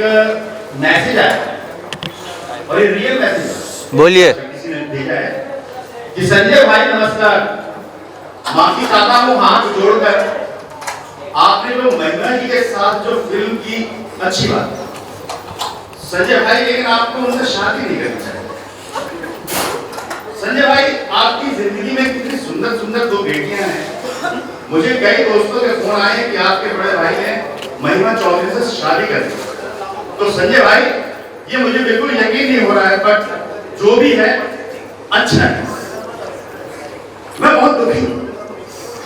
Message आया और ये रियल मैसेज बोलिए। किसी ने भेजा है कि संजय भाई नमस्कार, माफी चाहता हूँ हाथ जोड़कर, आपने जो महिमा जी के साथ जो फिल्म की अच्छी बात संजय भाई, लेकिन आपको उनसे शादी नहीं करनी चाहिए। संजय भाई, आपकी जिंदगी में कितनी सुंदर सुंदर दो बेटियां हैं। मुझे कई दोस्तों के फोन आए कि आपके बड़े भाई ने महिमा चौधरी से शादी कर दी। तो संजय भाई, ये मुझे बिल्कुल यकीन नहीं हो रहा है, बट जो भी है अच्छा है। मैं बहुत दुखी हूँ,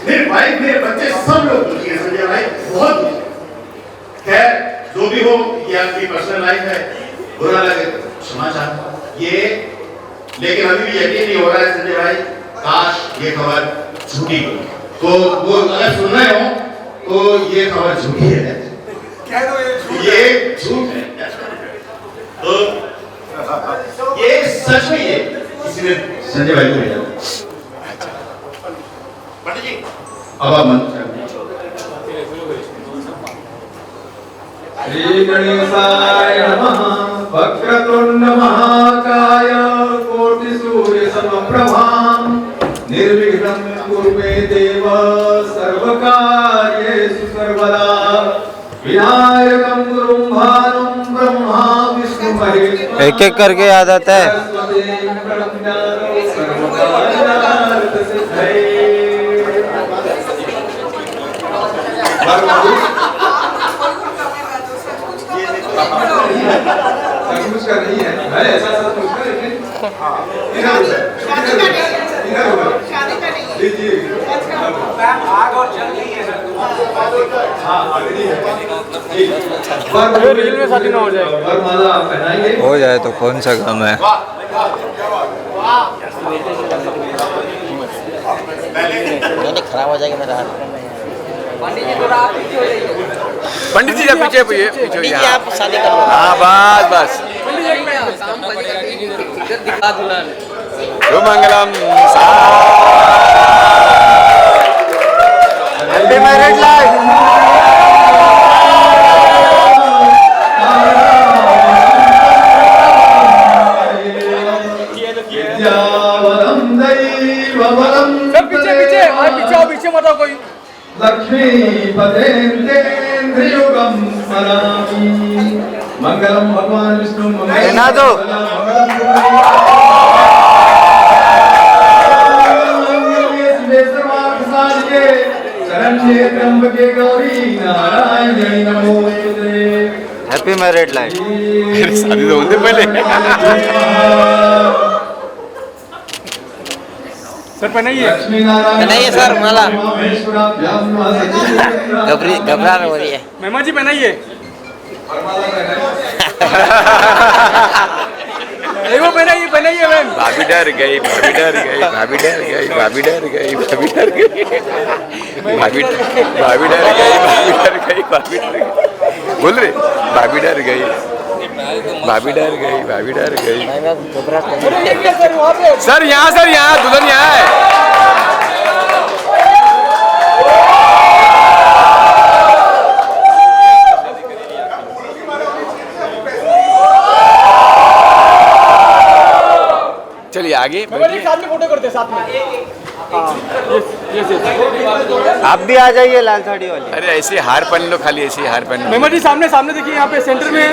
मेरे भाई मेरे बच्चे सब लोग दुखी हैं संजय भाई, बहुत दुखी। खैर जो भी हो, ये आपकी पर्सनल लाइफ है, बुरा लगे क्षमा चाहता ये, लेकिन अभी भी यकीन नहीं हो रहा है संजय भाई, काश ये खबर झूठी हो। तो वो अगर सुन रहे हो तो ये खबर झूठी है, कह दो ये झूठ है। तो ये सच में ये किसी ने संजय भाई को भेजा। पंडित जी अब आप मंत्र श्री गणेशाय नमः। वक्रतुंड महाकाय कोटि सूर्य समप्रभा निर्विघ्नं कुरु मे देव सर्वकार्येषु सर्वदा। विनायकं गुरुं भानुं ब्रह्मा विष्णु महेश्वरं एक एक करके याद आता है। कुछ का नहीं है, मैं ऐसा सब कुछ का लेकिन आग और चल रही है रील में शादी ना हो जाए। वरमाला पहनाएंगे, हो जाए तो कौन सा गम है। खराब हो जाएगा मेरा हाथ। पंडित जी पीछे पीछे आप शादी कर लो। हाँ बस मंगलम हैप्पी मैरिड लाइफ। पीछे मत आओ कोई। लक्ष्मी पदेन्द्रेन्द्रियुगं स्मरामि। मंगलम भगवान विष्णु बना दो। शरण्ये त्र्यंबके गौरी नारायणी नमोस्तुते। Happy married life. शादी तो होने पहले सर पहनाइए। पहनाइए सर माला। घबराहट हो रही है। महिमा जी पहनाइए। वो पहनाइए मैम। भाभी डर गई भाभी डर गई भाभी डर गई भाभी डर गई भाभी डर गई भाभी भाभी डर गई भाभी डर गई भाभी डर गई बोल रहे भाभी डर गई भाभी डर गई भाभी डर गई। सर यहाँ दुल्हन यहाँ है। चलिए आगे साथ में फोटो करते साथ में। आप भी आ जाइए लाल साड़ी वाली। अरे ऐसे हार पहन लो, खाली ऐसे हार पहन लो। महिमा जी सामने देखिए, यहाँ पे सेंटर में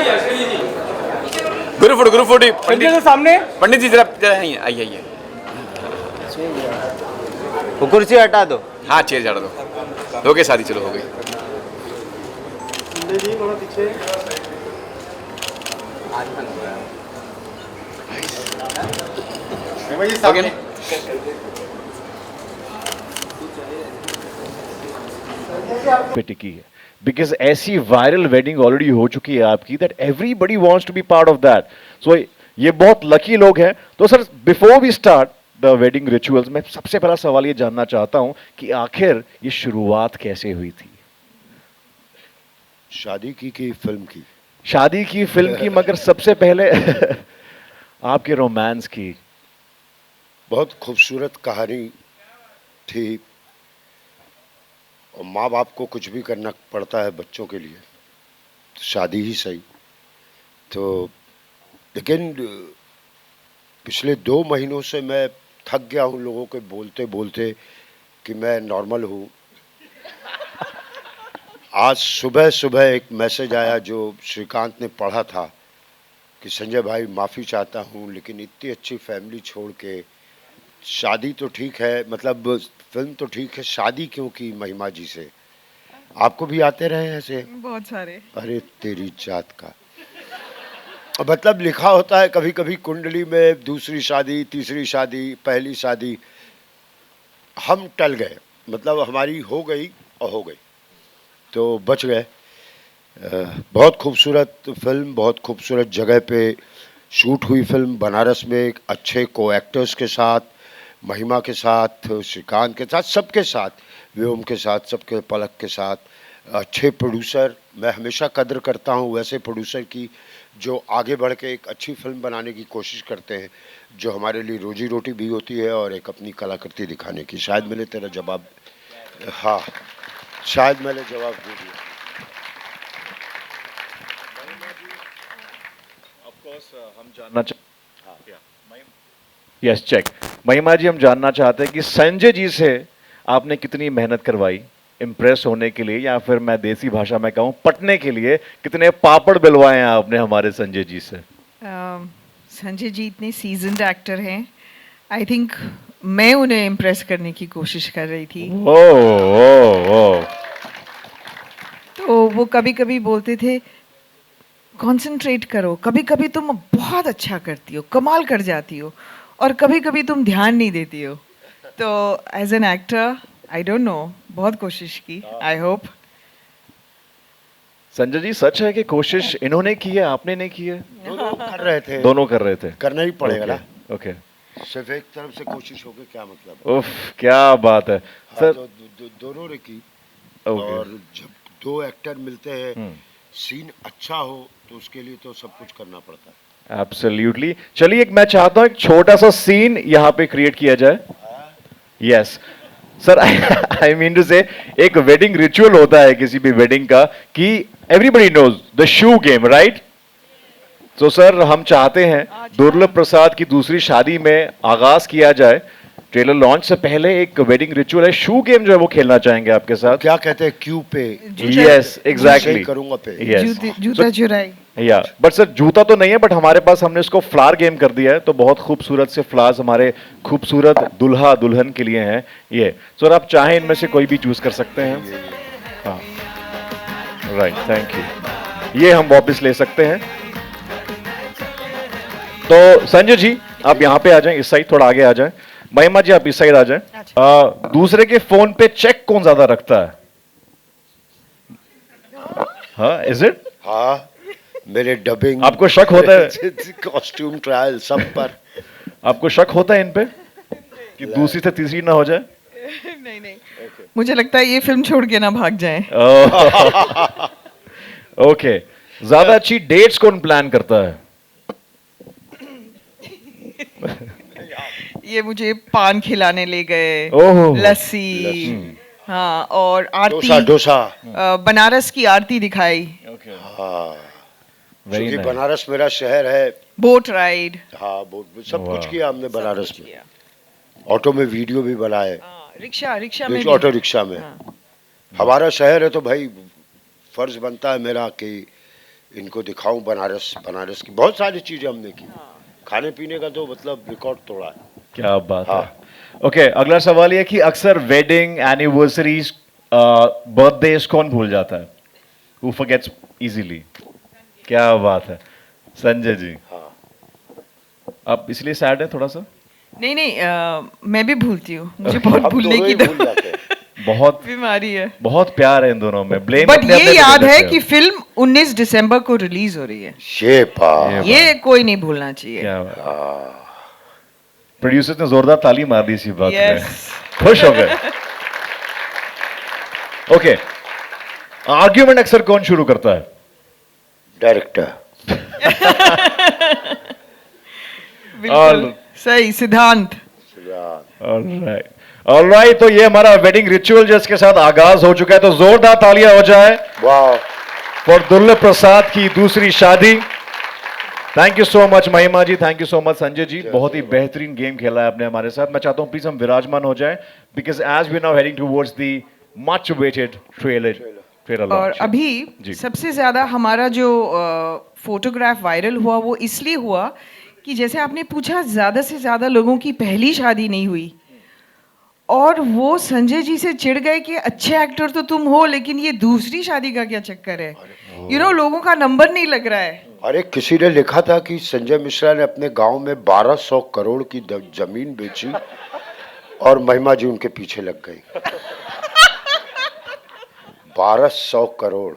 गुरु फोटो पंडित जी सामने। पंडित जी जरा आइए। वो कुर्सी हटा दो। हाँ चेयर झाड़ दो, हो गई शादी, चलो हो गई। पे टिकी है बिकॉज ऐसी वायरल वेडिंग ऑलरेडी हो चुकी है आपकी that everybody wants to be part of that. So ये बहुत लकी लोग हैं। तो sir before we start the wedding rituals, मैं सबसे पहला सवाल ये जानना चाहता हूं कि आखिर ये शुरुआत कैसे हुई थी? शादी की फिल्म की? शादी की फिल्म की, मगर सबसे पहले आपके रोमांस की। बहुत खूबसूरत कहानी थी, और माँ बाप को कुछ भी करना पड़ता है बच्चों के लिए, तो शादी ही सही। तो लेकिन पिछले 2 महीनों से मैं थक गया हूँ लोगों के बोलते बोलते कि मैं नॉर्मल हूँ। आज सुबह सुबह एक मैसेज आया जो श्रीकांत ने पढ़ा था कि संजय भाई माफ़ी चाहता हूँ, लेकिन इतनी अच्छी फैमिली छोड़ के शादी तो ठीक है, मतलब फिल्म तो ठीक है, शादी क्यों की महिमा जी से? आपको भी आते रहे ऐसे? बहुत सारे। अरे तेरी जात का, मतलब लिखा होता है कभी कभी कुंडली में दूसरी शादी, तीसरी शादी, पहली शादी। हम टल गए, मतलब हमारी हो गई और हो गई, तो बच गए। बहुत खूबसूरत फिल्म, बहुत खूबसूरत जगह पे शूट हुई फिल्म, बनारस में एक अच्छे को एक्टर्स के साथ, महिमा के साथ, श्रीकांत के साथ, सबके साथ, व्योम के साथ, सबके, पलक के साथ, अच्छे प्रोड्यूसर। मैं हमेशा कदर करता हूँ वैसे प्रोड्यूसर की जो आगे बढ़ के एक अच्छी फिल्म बनाने की कोशिश करते हैं, जो हमारे लिए रोजी रोटी भी होती है और एक अपनी कलाकृति दिखाने की। शायद मैंने तेरा जवाब, हाँ शायद मैंने जवाब दे दिया। हम जानना यस चेक महिमा जी, हम जानना चाहते हैं कि संजय जी से आपने कितनी मेहनत करवाई इम्प्रेस होने के लिए, या फिर मैं देसी भाषा में कहूँ पटने के लिए कितने पापड़ बिलवाए हैं आपने हमारे संजय जी से? संजय जी इतने सीजन्ड एक्टर हैं, आई थिंक मैं उन्हें इम्प्रेस करने की कोशिश कर रही थी। ओ तो वो कभी कभी बोलते थे कंसंट्रेट करो, कभी कभी तुम बहुत अच्छा करती हो, कमाल कर जाती हो, और कभी कभी तुम ध्यान नहीं देती हो। तो as an actor I don't know, बहुत कोशिश की, आई होप। संजय जी सच है कि कोशिश इन्होंने की है, आपने नहीं की है? दोनों कर रहे थे, दोनों कर रहे थे, करना ही पड़ेगा ना। ओके, सिर्फ एक तरफ से कोशिश होगी क्या मतलब? उफ क्या बात है हाँ, सर। तो दोनों ने की। ओके। और जब 2 एक्टर मिलते हैं, सीन अच्छा हो तो उसके लिए तो सब कुछ करना पड़ता है। एब्सोल्युटली। चलिए, एक मैं चाहता हूं एक छोटा सा सीन यहाँ पे क्रिएट किया जाए। Yes sir, I mean to say एक वेडिंग रिचुअल होता है किसी भी वेडिंग का कि everybody knows the shoe game, right? तो सर हम चाहते हैं दुर्लभ प्रसाद की दूसरी शादी में आगाज किया जाए। ट्रेलर लॉन्च से पहले एक वेडिंग रिचुअल है, शू गेम जो है वो खेलना चाहेंगे आपके साथ। क्या कहते हैं, क्यू पे? यस एग्जैक्टली करूंगा पे। यस जूता चुराई। या बट सर जूता तो नहीं है, बट हमारे पास हमने इसको फ्लावर गेम कर दिया है, तो बहुत खूबसूरत से फ्लावर्स हमारे खूबसूरत दुल्हा दुल्हन के लिए हैं ये। सर आप चाहें इनमें से कोई भी चूज कर सकते हैं। हाँ राइट, थैंक यू। ये हम वापस ले सकते हैं। तो संजय जी आप यहाँ पे आ जाएं, इस साइड थोड़ा आगे आ जाएं। महिमा जी आप इस साइड आ जाएं। दूसरे के फोन पे चेक कौन ज्यादा रखता है? हाँ, इज इट? हाँ, मेरे डबिंग, आपको शक होता है? कॉस्ट्यूम ट्रायल सब पर आपको शक होता है इन पे कि दूसरी से तीसरी ना हो जाए? नहीं नहीं, मुझे लगता है ये फिल्म छोड़ के ना भाग जाएं। ओके, ज्यादा अच्छी डेट्स कौन प्लान करता है? ये मुझे पान खिलाने ले गए, ओह, लस्सी, हाँ, और आरती, डोसा। बनारस की आरती दिखाई। हाँ, Very क्योंकि nice. बनारस मेरा शहर है। बोट राइड, हाँ, सब कुछ वाह। किया हमने बनारस में। ऑटो में वीडियो भी बनाए, रिक्शा में भी। ऑटो रिक्शा में। हमारा शहर है तो भाई फर्ज बनता है मेरा कि इनको दिखाऊं बनारस की बहुत सारी चीजें हमने की। खाने पीने का तो मतलब रिकॉर्ड तोड़ा है। क्या बात है। ओके, अगला सवाल ये कि अक्सर वेडिंग, एनिवर्सरीज, बर्थडेज कौन भूल जाता है? Who forgets easily? क्या बात है संजय जी। आप इसलिए सैड है थोड़ा सा? नहीं, मैं भी भूलती हूँ, मुझे बहुत हम भूलने दोनों की ही भूल जाते हैं। बहुत बीमारी है। बहुत प्यार है इन दोनों में। ब्लेम बट ये याद है कि फिल्म 19 दिसंबर को रिलीज हो रही है, शेपा। ये कोई नहीं भूलना चाहिए। क्या प्रोड्यूसर ने जोरदार ताली मार दी इसी बात में, Yes. खुश हो गए। ओके, आर्ग्यूमेंट अक्सर कौन शुरू करता है? डायरेक्टर। बिल्कुल सही सिद्धांत। ऑलराइट, तो ये हमारा वेडिंग रिचुअल जिसके साथ आगाज हो चुका है, तो जोरदार तालियां हो जाए वाह। फॉर दुर्लभ प्रसाद की दूसरी शादी। Thank you so much Mahima ji, thank you so much Sanjay ji, बहुत ही बेहतरीन गेम खेला है आपने हमारे साथ। मैं चाहता हूं प्लीज हम विराजमान हो जाएं because as we now heading towards the much waited trailer और लॉन्च। अभी जी। सबसे ज़्यादा हमारा जो फोटोग्राफ वायरल हुआ वो इसलिए हुआ कि जैसे आपने पूछा ज़्यादा से ज़्यादा लोगों की पहली शादी नहीं हुई और वो संजय जी से चिढ़ गए कि अच्छे एक्टर तो तुम हो लेकिन ये दूसरी शादी का क्या चक्कर है। लोगों का नंबर नहीं लग रहा है। अरे किसी ने लिखा था कि संजय मिश्रा ने अपने गांव में 1200 करोड़ की जमीन बेची और महिमा जी उनके पीछे लग गई। 1200 करोड़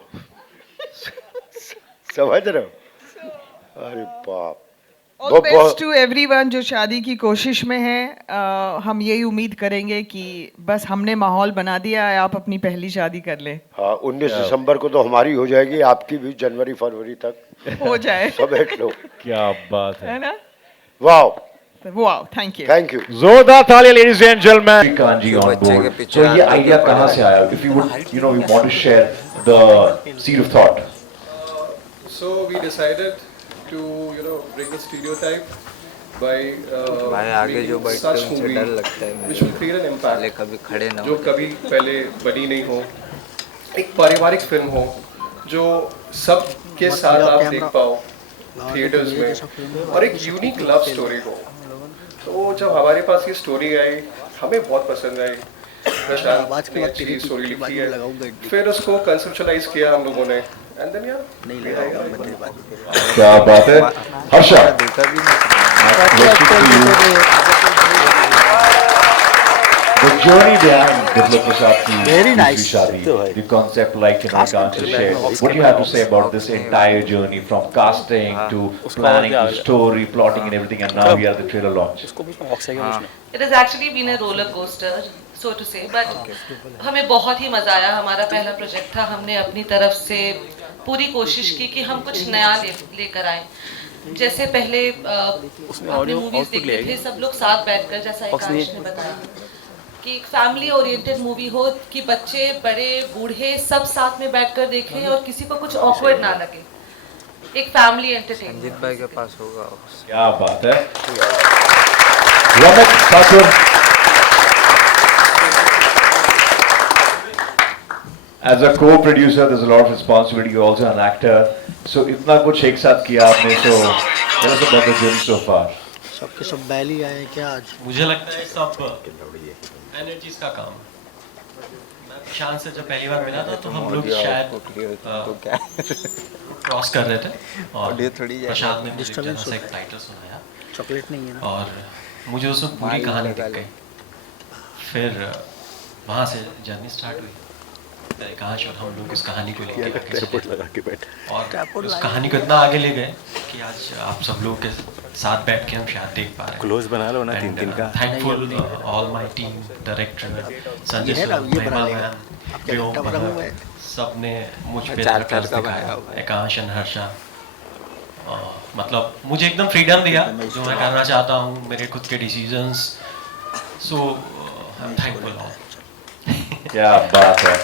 समझ रहे हो? अरे बाप। ऑल बेस्ट टू एवरीवन जो शादी की कोशिश में है। हम यही उम्मीद करेंगे कि बस हमने माहौल बना दिया है, आप अपनी पहली शादी कर लें। हाँ 19 दिसंबर को तो हमारी हो जाएगी, आपकी भी जनवरी फरवरी तक हो जाए। सब हेट लो। क्या बात है ना? वाह वाह, थैंक यू। Thank you. जोरदार तालियां ladies and gentleman. Shrikant ji on board. So ये आइडिया कहां से आया? If you would you want to share the seed of thought. So we decided to bring a stereotype by भाई आगे जो बैठते such हैं उनसे movie डर लगता है which will create an पहले impact कभी खड़े ना जो कभी पहले बनी नहीं हो। एक पारिवारिक फिल्म हो जो सबके साथ आप देख पाओ थिएटर्स में और एक यूनिक लव स्टोरी हो। तो जब हमारे पास ये स्टोरी आई हमें बहुत पसंद आई। प्रशांत ने अच्छी स्टोरी लिखी है, फिर उसको कंसेप्चुअलाइज किया हम लोगों ने एंड देन क्या बात है। हर्षा, देखा भी नहीं। The journey behind Diplo Prasad ki Very dusri nice. shaadi, the concept like Can't share. What do you have to say about this entire journey from casting to planning to story, plotting and everything, and now we are at the trailer launch? It has actually been a roller coaster, so to say, but हमें बहुत ही मजा आया। हमारा पहला project था, हमने अपनी तरफ से पूरी कोशिश की कि हम कुछ नया लेकर आए। जैसे पहले आपने मूवीज देखी थे सब लोग साथ बैठकर, जैसा आकाश ने बताया कि एक फैमिली ओरिएंटेड मूवी हो कि बच्चे बड़े बूढ़े सब साथ में बैठकर देखें और किसी को कुछ ऑकवर्ड ना लगे। एक फैमिली एंटरटेनमेंट। संजीत भाई के पास होगा। क्या बात है। रमत Thakur, as a co-producer there's a lot of responsibility, you're also an actor, so इतना कुछ एक साथ किया आपने, so tell us about the journey so far. सबके सब बैली आए क्या आज? मुझे लगता है सब एनर्जीज का काम। मैं प्रशांत से जब पहली बार मिला था तो हम लोग शायद क्रॉस कर रहे थे और प्रशांत ने मुझे जैसा एक टाइटल सुनाया, चॉकलेट नहीं है ना, और मुझे उसमें पूरी कहानी दिख गई। फिर वहाँ से जर्नी स्टार्ट हुई। कहानी और हम लोग इस कहानी को लेकर और उस कहानी को इतना आगे ले गए कि आज आप सब लोग के साथ बैठ के हम शायद देख पा रहे हैं। क्लोज बना लो ना तीन का। Thankful all my team, director Sanjay sir, महिमा मैम, सब ने मुझ पे ट्रस्ट दिखाया, आकाश और हर्षा। मतलब मुझे एकदम फ्रीडम दिया जो मैं करना चाहता हूँ, मेरे खुद के decisions. So I am thankful. क्या बात है।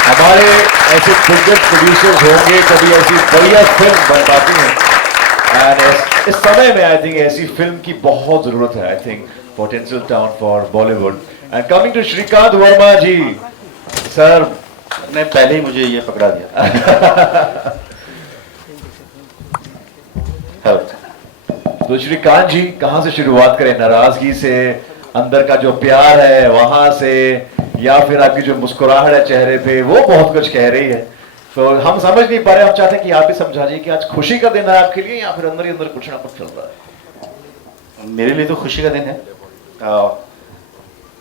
हमारे ऐसे दिग्गज प्रोड्यूसर्स होंगे कभी ऐसी बढ़िया फिल्म बन पाती हैं, एंड इस समय में आई थिंक ऐसी फिल्म की बहुत जरूरत है। I think potential town for Bollywood. And coming to Shrikant Verma ji, sir ने पहले ही मुझे ये पकड़ा दिया। तो श्रीकांत जी कहाँ से शुरुआत करें? नाराजगी से, अंदर का जो प्यार है वहां से, या फिर आपकी जो मुस्कुराहट है चेहरे पे वो बहुत कुछ कह रही है? तो हम समझ नहीं पा रहे, हम चाहते हैं कि आप ही समझा दीजिए कि आज खुशी का दिन है आपके लिए या फिर अंदर ही अंदर कुछ ना कुछ चल रहा है? मेरे लिए तो खुशी का दिन है।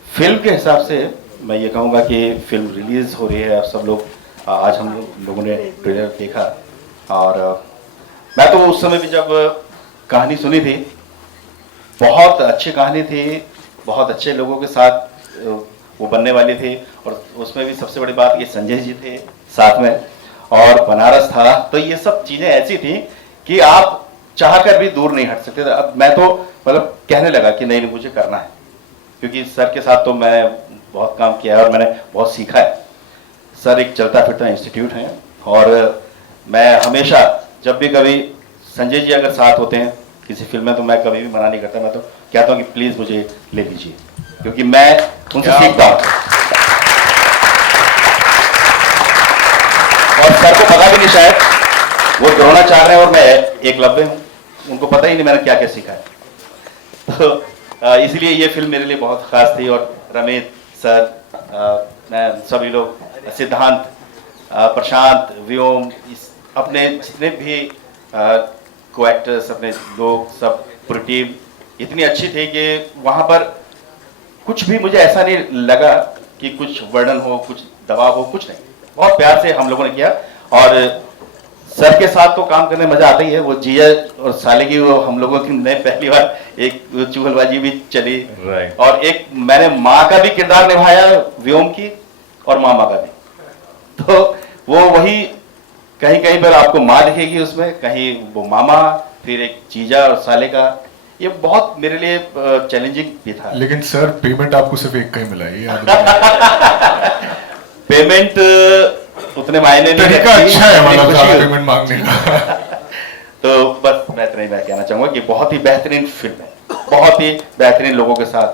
फिल्म के हिसाब से मैं ये कहूँगा कि फिल्म रिलीज हो रही है। आप सब लोग आज हम लोगों ने ट्रेलर देखा और मैं तो उस समय भी जब कहानी सुनी थी, बहुत अच्छी कहानी थी, बहुत अच्छे लोगों के साथ वो बनने वाली थी, और उसमें भी सबसे बड़ी बात ये संजय जी थे साथ में और बनारस था। तो ये सब चीज़ें ऐसी थी कि आप चाहकर भी दूर नहीं हट सकते थे। अब मैं तो मतलब कहने लगा कि नहीं मुझे करना है, क्योंकि सर के साथ तो मैं बहुत काम किया है और मैंने बहुत सीखा है। सर एक चलता फिरता इंस्टीट्यूट है और मैं हमेशा जब भी कभी संजय जी अगर साथ होते हैं किसी फिल्म में तो मैं कभी भी मना नहीं करता, मैं तो कहता हूँ कि प्लीज मुझे ले लीजिए, क्योंकि मैं उनसे सीखता हूँ। और सर को पता भी नहीं शायद, वो द्रोणाचार्य हैं और मैं एकलव्य हूँ, उनको पता ही नहीं मैंने क्या क्या सीखा है। तो इसलिए ये फिल्म मेरे लिए बहुत खास थी। और रमेश सर, मैं सभी लोग, सिद्धांत, प्रशांत, व्योम, अपने जितने भी को एक्टर्स, अपने लोग, सब पूरी टीम इतनी अच्छी थी कि वहाँ पर कुछ भी मुझे ऐसा नहीं लगा कि कुछ वर्णन हो, कुछ दबाव हो, कुछ नहीं। बहुत प्यार से हम लोगों ने किया। और सर के साथ तो काम करने में मजा आता ही है। वो जीजा और साले की वो हम लोगों की नए पहली बार एक चुगलबाजी भी चली। और एक मैंने माँ का भी किरदार निभाया, व्योम की, और मामा का भी। तो वो वही कहीं कहीं पर आपको माँ दिखेगी उसमें, कहीं वो मामा, फिर एक जीजा और साले का। ये बहुत मेरे लिए चैलेंजिंग भी था। लेकिन सर पेमेंट आपको सिर्फ एक का ही मिला है, याद रखिए। पेमेंट उतने मायने नहीं तरीका अच्छा है मतलब ज़्यादा पेमेंट मांगने का। तो बस मैं इतना ही मैं कहना चाहूंगा कि बहुत ही बेहतरीन फिल्म है, बहुत ही बेहतरीन लोगों के साथ।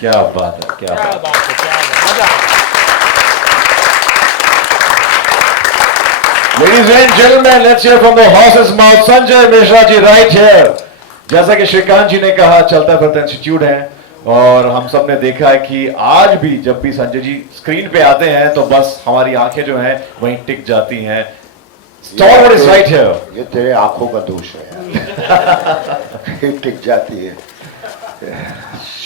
क्या बात है, क्या बात है। Ladies and gentlemen, let's hear from the horse's mouth, Sanjay Mishra ji right here। जैसा कि श्रीकांत जी ने कहा, चलता फिरता इंस्टीट्यूट है, और हम सब ने देखा है कि आज भी जब भी संजय जी स्क्रीन पे आते हैं तो बस हमारी आंखें जो हैं वहीं टिक जाती हैं। Stalwart is right here। ये तेरे आंखों का दोष है यार। टिक जाती है।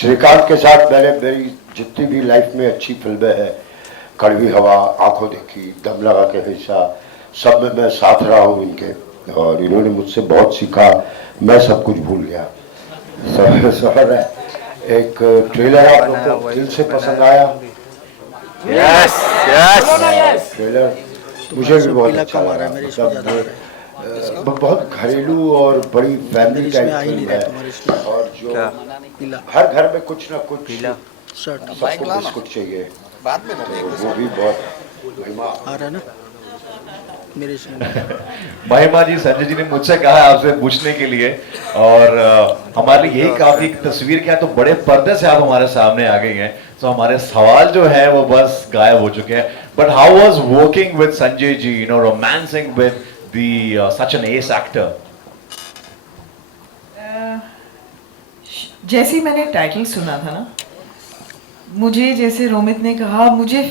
श्रीकांत के साथ मैंने मेरी जितनी भी लाइफ में अच्छी फिल्में हैं, कड़वी हवा, आंखों देखी, दम लगा के हिस्सा, सब में मैं साथ रहा हूँ इनके, और इन्होंने मुझसे बहुत सीखा। मैं सब कुछ भूल गया। सब एक ट्रेलर आप लोगों को दिल से पसंद आया? Yes yes. ट्रेलर मुझे भी बहुत अच्छा लगा। मतलब बहुत घरेलू और बड़ी फैमिली टाइप फिल्म है, और जो हर घर में कुछ ना कुछ सबको बिस्कुट चाहिए, तो वो भी बहुत महिमा आ रहा है ना मेरे से। महिमा जी, संजय जी ने मुझसे कहा आपसे पूछने के लिए, और हमारे लिए यही काफी तस्वीर क्या, तो बड़े पर्दे से आप हमारे सामने आ गई हैं, तो हमारे सवाल जो है वो बस गायब हो चुके हैं। But how was working with Sanjay ji, you know, romancing with the such an ace actor? जैसे मैंने टाइटल सुना था ना, मुझे, जैसे रोमित ने कहा, मुझे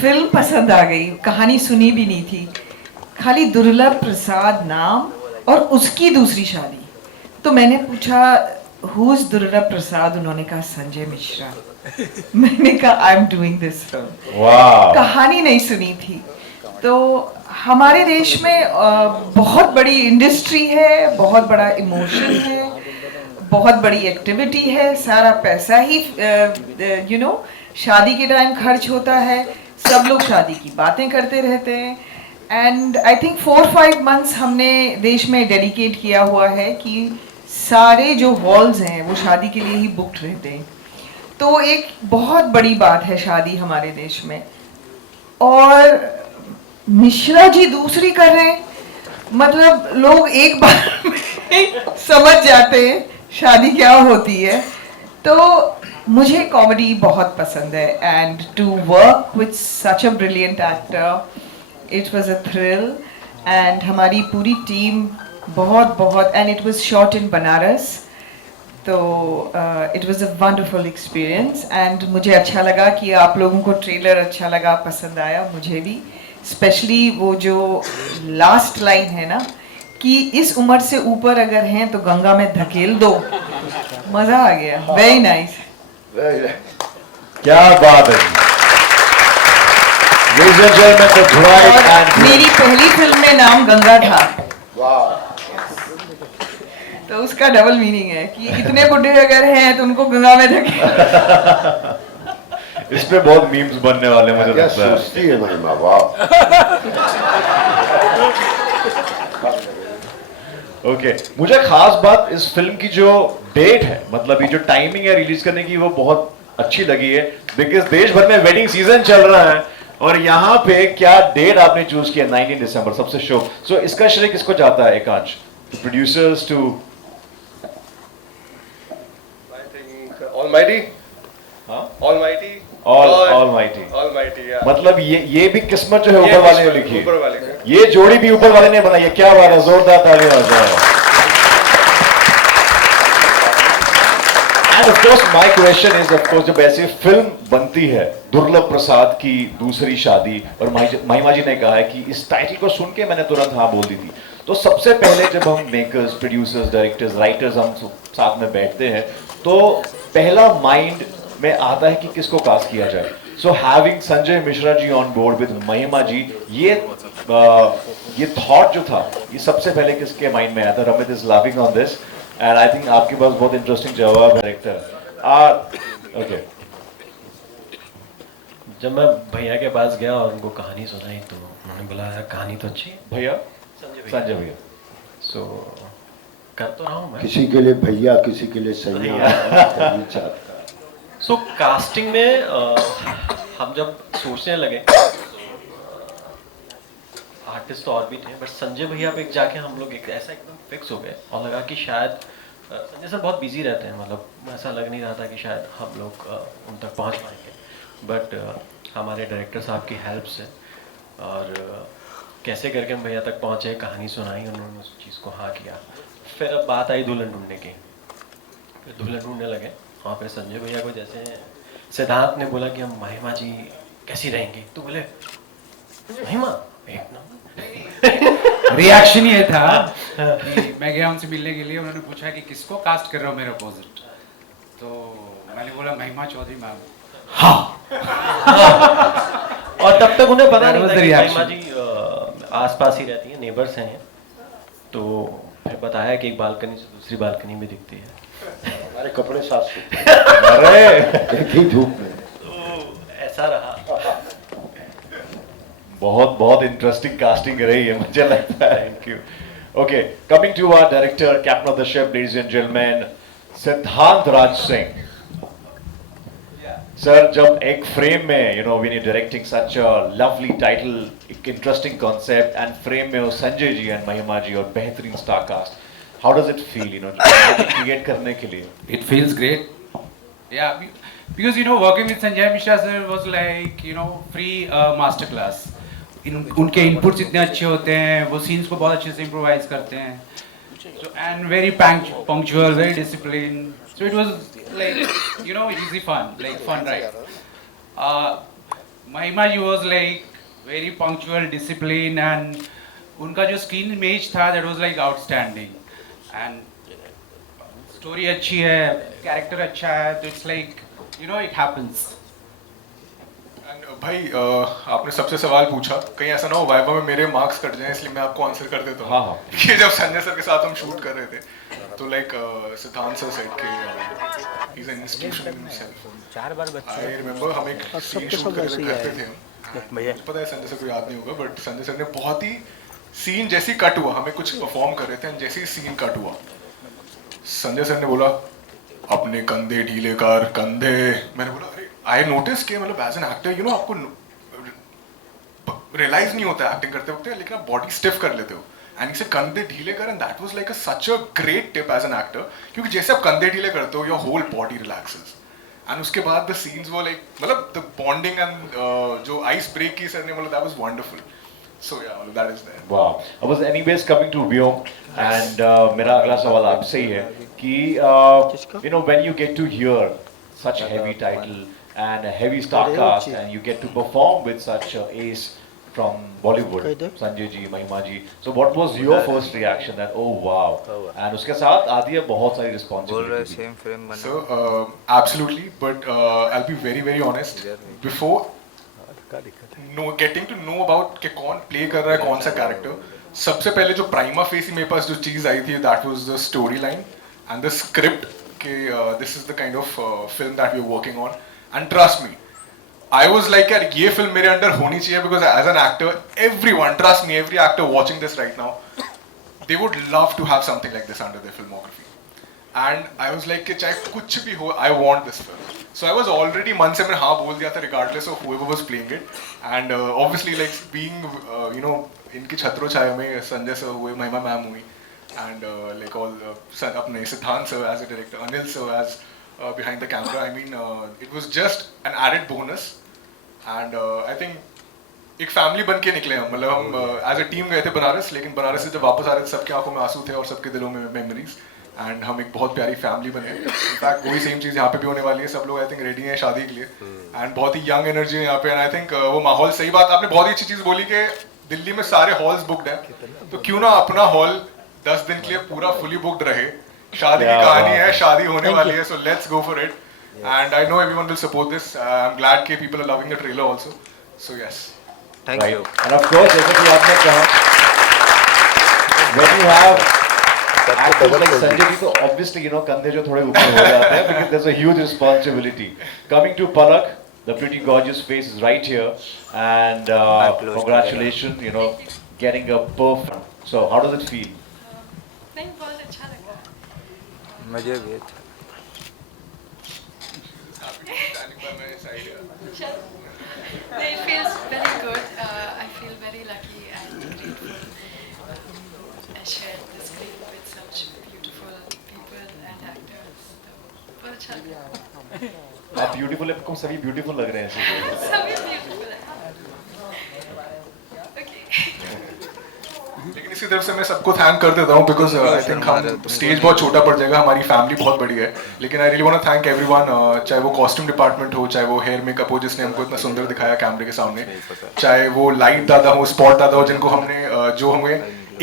फिल्म पसंद आ गई। कहानी सुनी भी नहीं थी, खाली दुर्लभ प्रसाद नाम और उसकी दूसरी शादी। तो मैंने पूछा हु इज दुर्लभ प्रसाद, उन्होंने कहा संजय मिश्रा। मैंने कहा I am doing this film. कहानी नहीं सुनी थी। तो हमारे देश में बहुत बड़ी इंडस्ट्री है, बहुत बड़ा इमोशन है, बहुत बड़ी एक्टिविटी है, सारा पैसा ही यू नो शादी के टाइम खर्च होता है, सब लोग शादी की बातें करते रहते हैं। एंड आई थिंक 4-5 मंथ्स हमने देश में डेडिकेट किया हुआ है कि सारे जो हॉल्स हैं वो शादी के लिए ही बुक्ड रहते हैं। तो एक बहुत बड़ी बात है शादी हमारे देश में। और मिश्रा जी दूसरी कर रहे हैं, मतलब लोग एक बार में समझ जाते हैं शादी क्या होती है। तो मुझे कॉमेडी बहुत पसंद है, and to work with such a brilliant actor, it was a thrill. And हमारी पूरी टीम बहुत, and it was shot in Banaras, तो it was a wonderful experience. And मुझे अच्छा लगा कि आप लोगों को ट्रेलर अच्छा लगा, पसंद आया, मुझे भी। स्पेशली वो जो लास्ट लाइन है ना कि इस उम्र से ऊपर अगर हैं तो गंगा में धकेल दो, मजा आ गया। Very nice. क्या बात है। Ladies and gentlemen, the bride and मेरी पहली फिल्म में नाम गंगा था, तो उसका डबल मीनिंग है कि इतने बुढ़े अगर हैं तो उनको गंगा में धकेल। इस पे बहुत मीम्स बनने वाले मुझे क्या लगता है। सोचती है महिमा, वाह। ओके, मुझे खास बात इस फिल्म की जो डेट है, मतलब ये जो टाइमिंग है रिलीज करने की, वो बहुत अच्छी लगी है, बिकॉज देश भर में वेडिंग सीजन चल रहा है, और यहाँ पे क्या डेट आपने चूज किया, 19 दिसंबर सबसे शुभ। सो इसका श्रेय किसको जाता है? एकांश। to producers, to I think Almighty. huh? Almighty. All God. Almighty. Almighty, yeah. मतलब ये भी किस्मत जो है ये ऊपर वाले ने किस्मत लिखी ऊपर है। वाले ने। ये जोड़ी भी ऊपर वाले ने बनाई है। क्या बात है, जोरदार तालियां हो जाए। And of course my question is, of course, जब ऐसी फिल्म बनती है दुर्लभ प्रसाद की दूसरी शादी, और महिमा जी ने कहा है कि इस टाइटल को सुन के मैंने तुरंत हाँ बोल दी थी, तो सबसे पहले जब हम मेकर्स, प्रोड्यूसर्स, डायरेक्टर्स, राइटर्स हम साथ में बैठते हैं तो पहला माइंड में आता है कि किसको कास्ट किया जाए। So having Sanjay Mishra ji on board with Mahima ji, ये थॉट जो था ये सबसे पहले किसके माइंड में आया था? Ramit is laughing on this and I think आपके पास बहुत इंटरेस्टिंग जवाब है डायरेक्टर। ओके, जब मैं भैया के पास गया और उनको कहानी सुनाई तो उन्होंने बोला यार कहानी तो अच्छी है। भैया संजय भैया। सो कर तो रहा हूँ मैं। किसी के लिए भैया, किसी के लिए सैया। सो कास्टिंग में हम जब सोचने लगे, आर्टिस्ट तो और भी थे बट संजय भैया पे जाके हम लोग ऐसा एकदम फिक्स हो गए और लगा कि शायद संजय सर बहुत बिजी रहते हैं, मतलब ऐसा लग नहीं रहा था कि शायद हम लोग उन तक पहुंच पाएंगे, बट हमारे डायरेक्टर साहब की हेल्प से और कैसे करके हम भैया तक पहुंचे, कहानी सुनाई, उन्होंने उस चीज़ को हाँ किया। फिर अब बात आई दुल्हन ढूंढने की, फिर दुल्हन ढूंढने लगे और फिर संजय भैया को जैसे सिद्धार्थ ने बोला कि हम महिमा जी कैसी रहेंगी, तो बोले महिमा एक नंबर। रिएक्शन ये था कि मैं गया उनसे मिलने के लिए, उन्होंने पूछा कि किसको कास्ट कर रहे हो मेरे अपोजिट, तो मैंने बोला महिमा चौधरी मैम। हाँ। और तब तक उन्हें पता That नहीं was था the कि reaction. महिमा जी आसपास ही रहती है, नेबर्स हैं, तो फिर बताया कि एक बालकनी से दूसरी बालकनी में दिखती है। हमारे कपड़े साफ सुथरे, अरे एक ही धूप में। तो ऐसा रहा। बहुत बहुत इंटरेस्टिंग कास्टिंग रही है, मुझे लगता है। Thank you. Okay, coming to our director, captain of the ship, ladies and gentleman, Siddhant Raj Singh sir. जब एक फ्रेम में you know when you directing such a lovely title, एक इंटरेस्टिंग कॉन्सेप्ट एंड फ्रेम में हो संजय जी एंड महिमा जी और बेहतरीन star cast, how does it feel you know create करने के लिए? It feels great. Yeah, because you know working with Sanjay Mishra sir was like you know free master class. उनके inputs इतने अच्छे होते हैं, वो सीन्स को बहुत अच्छे से इम्प्रोवाइज करते हैं, so and very punctual, very disciplined, so it was like you know easy fun, like fun ride. Mahima ji was like very punctual, disciplined, and उनका जो स्क्रीन इमेज था that was like outstanding, and story अच्छी है, character अच्छा है, तो it's like you know it happens. भाई आपने सबसे सवाल पूछा, कहीं ऐसा ना हो वाइवा में मेरे मार्क्स कट जाएं, इसलिए मैं आपको आंसर कर देता हूँ। हाँ। कि जब संजय सर के साथ हम शूट कर रहे थे तो लाइक सिद्धांत सर सेड कि he is an institution in himself. 4 बार बच्चे आई रिमेंबर हम एक सीन शूट कर रहे थे हम, पता है संजय सर को याद नहीं होगा, बट संजय सर ने बहुत ही सीन जैसी कट हुआ, हमें कुछ परफॉर्म कर रहे थे, जैसे ही सीन कट हुआ संजय सर ने बोला अपने कंधे ढीले कर कंधे। मैंने बोला अरे आई नोटिस कि मतलब as an actor you know आपको रियलाइज नहीं होता एक्टिंग करते वक्त, लेकिन आप बॉडी स्टिफ कर लेते हो, एंड इसे कंधे ढीले कर, and that was like such a great tip as an actor, क्योंकि जैसे आप कंधे ढीले करते हो your whole body relaxes, and उसके बाद द सीन्स वो लाइक मतलब द बॉन्डिंग एंड जो आइस ब्रेक की सर ने बोला that was wonderful. So yeah, that is there. Wow. I was anyways coming to Vyom, and मेरा अगला सवाल आपसे ही है कि you know when you get to hear such a heavy title and a heavy star cast and you get to perform with such a ace from Bollywood, Sanjay ji, Mahima ji, so what was your first reaction that oh wow, and उसके साथ आती है बहुत सारी responsibility. So absolutely, but I'll be very very honest. Before getting to know about कि कौन play कर रहा है कौन सा कैरेक्टर, सबसे पहले जो प्राइमा फेसी मेरे पास जो चीज़ आई थी that was the story line and the script कि this is the kind of film that we are working on, and trust me I was like यार ये फिल्म मेरे अंडर होनी चाहिए, because as an actor everyone, trust me, every actor watching this right now they would love to have something like this under their filmography, and I was like कि चाहे कुछ भी हो I want this film. So I was already मन से मैंने हाँ बोल दिया था regardless of whoever was playing it, and obviously like being you know इनकी छत्रों छाया में संजय सर हुए, महिमा मैम हुई, and like all apne Siddhant sir as a director, Anil sir as behind the camera. I mean, it was just an added bonus, and I think एक family बन के निकले हम, मतलब हम एज अ टीम गए थे बनारस, लेकिन बनारस से जब वापस आ रहे थे सबके आंखों में आंसू थे और सबके दिलों में मेमोरीज, एंड हम एक बहुत प्यारी फैमिली बने। इनफैक्ट वही सेम चीज़ यहाँ पे भी होने वाली है, सब लोग आई थिंक रेडी हैं शादी के लिए, एंड बहुत ही यंग एनर्जी है यहाँ पे, एंड आई थिंक वो माहौल, सही बात आपने बहुत ही अच्छी चीज़ बोली कि दिल्ली में सारे हॉल्स बुकड हैं, तो क्यों ना अपना हॉल 10 दिन के लिए पूरा फुली बुकड रहे। शादी की कहानी है, शादी होने वाली है, so let's go for it, and I know everyone will support this. I am glad कि people are loving the trailer also, so yes, thank you. And of course, जैसे कि आपने कहा, when you have actors like Sanjay ji, तो obviously you know कंधे जो थोड़े ऊपर हो जाते हैं, because there's a huge responsibility. Coming to Palak, the pretty gorgeous face is right here, and congratulations, you know, getting a perfect. So how does it feel? नहीं, बहुत अच्छा लगा। मुझे भी अच्छा। It feels very good. I feel very lucky and grateful. I shared the screen with such beautiful people and actors. बहुत अच्छा लगा। आप beautiful हैं, सभी beautiful लग रहे हैं ऐसे। सभी beautiful हैं। लेकिन इसी तरफ से मैं सबको थैंक कर देता हूँ, बिकॉज आई थिंक हम स्टेज बहुत छोटा पड़ जाएगा, हमारी फैमिली बहुत बड़ी है, लेकिन I really want to thank everyone, चाहे वो कॉस्ट्यूम डिपार्टमेंट हो, चाहे वो हेयर मेकअप हो जिसने हमको इतना सुंदर दिखाया कैमरे के सामने, चाहे वो लाइट दादा हो, स्पॉट दादा हो, जिनको हमने जो हमें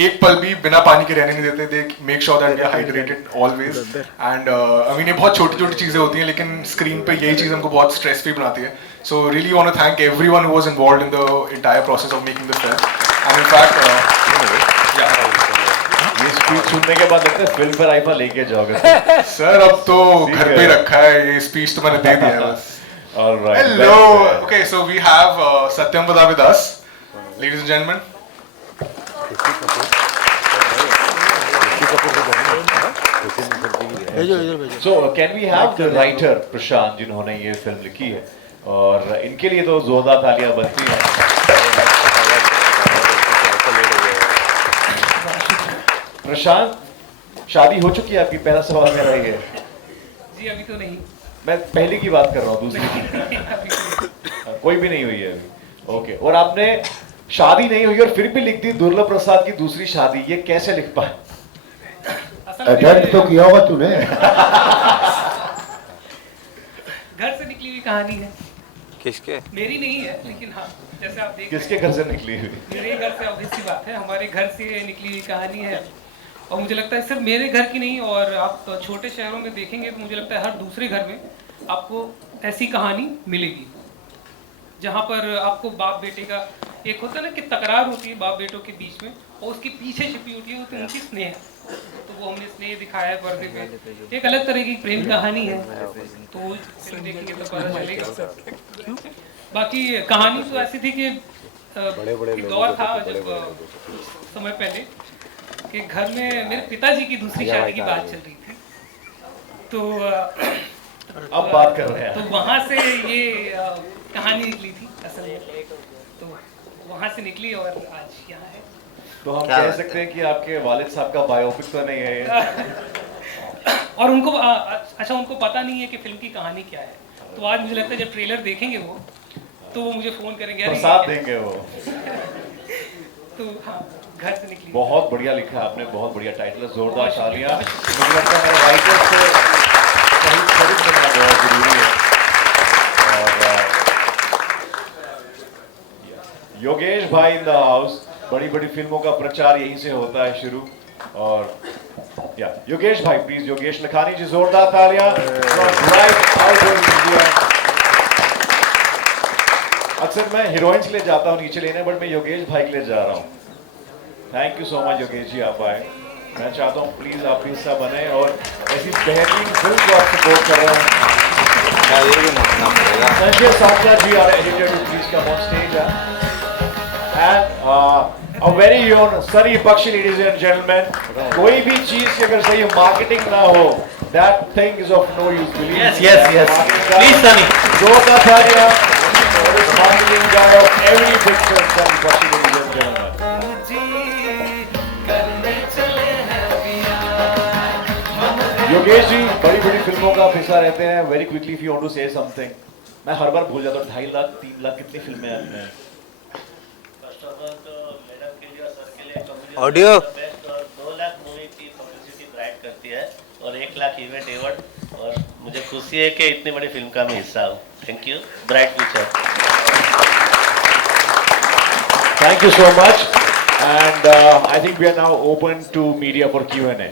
एक पल भी बिना पानी के रहने नहीं देते, they make sure that we are hydrated always, and I mean ये बहुत छोटी छोटी चीज़ें होती हैं, लेकिन स्क्रीन पे यही चीज़ हमको बहुत स्ट्रेस फ्री बनाती है। So really want to thank everyone who was involved in the entire process of making the film, and in fact ये स्पीच सुनने के बाद लगता है फिल्म पर आईफा लेके जाओगे सर। अब तो घर पे रखा है, ये स्पीच तो मैंने दे दिया है बस। All right. Hello. Okay, so we have Satyam Vada with us, ladies and gentlemen. So can we have the writer प्रशांत जिन्होंने ये फिल्म लिखी है, और इनके लिए तो जोरदार तालियां बनती हैं। प्रशांत, शादी हो चुकी है आपकी? पहला सवाल मेरा ये है। जी अभी तो नहीं। मैं पहले की बात कर रहा हूँ, दूसरी की कोई भी नहीं हुई है अभी। ओके, और आपने शादी नहीं हुई और फिर भी लिख दी दुर्लभ प्रसाद की दूसरी शादी, ये कैसे लिख पाए? अटेम्प्ट तो किया होगा तूने। घर से निकली हुई कहानी है। किसके? मेरी नहीं है, लेकिन हाँ जैसे आप देख किसके घर से निकली हुई? मेरे घर से, ऑब्वियस सी बात है, हमारे घर से निकली हुई कहानी है, और मुझे लगता है सिर्फ मेरे घर की नहीं, और आप छोटे शहरों में देखेंगे तो मुझे लगता है हर दूसरे घर में आपको ऐसी कहानी मिलेगी, जहाँ पर आपको बाप बेटे का एक होता है ना कि तकरार होती है बाप बेटों के बीच में, और उसके पीछे छिपी होती है तो उनकी स्नेह, तो वो हमने स्नेह दिखाया है पर्दे पे, एक अलग तरह की प्रेम कहानी है, तो फिल्म देखेंगे तो पता चलेगा। बाकी कहानी तो ऐसी थी कि एक दौर था जब कुछ समय पहले कि घर में मेरे पिताजी की दूसरी शादी की बात चल रही थी, तो अब बात कर रहे हैं, तो वहाँ से ये कहानी निकली थी असल में, तो वहाँ से निकली और आज यहाँ है। तो हम कह सकते हैं कि आपके वालिद साहब का बायोपिक तो नहीं है ये? और उनको अच्छा उनको पता नहीं है कि फिल्म की कहानी क्या है, तो आज मुझे लगता है जब ट्रेलर देखेंगे वो, तो वो मुझे फोन करेंगे, साथ देंगे वो। तो हाँ, घर से निकली। बहुत बढ़िया लिखा आपने, बहुत बढ़िया टाइटल, जोरदार तालियां। मुझे लगता है मेरे राइटर से खरीद करना बहुत जरूरी है। और योगेश भाई इन द हाउस, बड़ी बड़ी फिल्मों का प्रचार यहीं से होता है शुरू, और या योगेश भाई प्लीज, योगेश लखानी जी, जोरदार तालियां। अक्सर मैं हीरोइंस के लिए जाता हूँ नीचे लेने, बट मैं योगेश भाई के लिए जा रहा हूँ। Thank you so much Yogesh ji, आप आए। मैं चाहता हूँ प्लीज आप भी हिस्सा बने और ऐसी बेहतरीन फिल्म को आप सपोर्ट कर रहे हैं। Sanjay Sawla ji are editor too please come on stage, and a very own Sunny Bakshi, ladies and gentlemen. कोई भी चीज की अगर सही मार्केटिंग ना हो, that thing is of no use. Yes, yes, yes. Please, Sunny. जोरदार तालियां for this marketing guy of every big film, Sunny Bakshi, ladies and gentlemen. Yogesh ji बड़ी बड़ी फिल्मों का आप हिस्सा रहते हैं, very quickly if you want to say something. मैं हर बार भूल जाता हूँ, 2.5 लाख 3 लाख कितनी फिल्में आती हैं। ऑडियो 2 लाख मूवी की पब्लिसिटी ब्राइट करती है और 1 लाख इवेंट एवॉर्ड, और मुझे खुशी है कि इतनी बड़ी फिल्म का मैं हिस्सा हूँ। Thank you, bright future. Thank you so much, and I think we are now open to media for Q&A.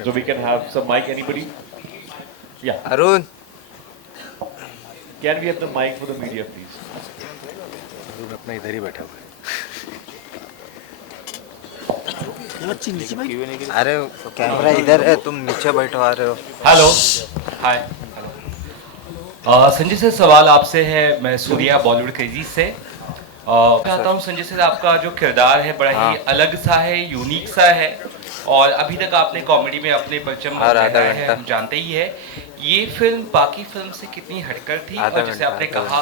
So we can have some mic. Anybody? Yeah. Arun Can we have the mic for the media, please? Arun अपना इधर ही बैठा हुआ है। अरे camera इधर है, तुम नीचे बैठवा रहे हो। हेलो, हाय। संजय सर, सवाल आपसे है। मैं सूर्या बॉलीवुड क्रेजी से चाहता हूँ। संजय सर, आपका जो किरदार है बड़ा ही अलग सा है, यूनिक सा है, और अभी तक आपने कॉमेडी में अपने परचम लहराए हैं, हम जानते ही है। ये फिल्म बाकी फिल्म से कितनी हटकर थी, और जैसे आपने कहा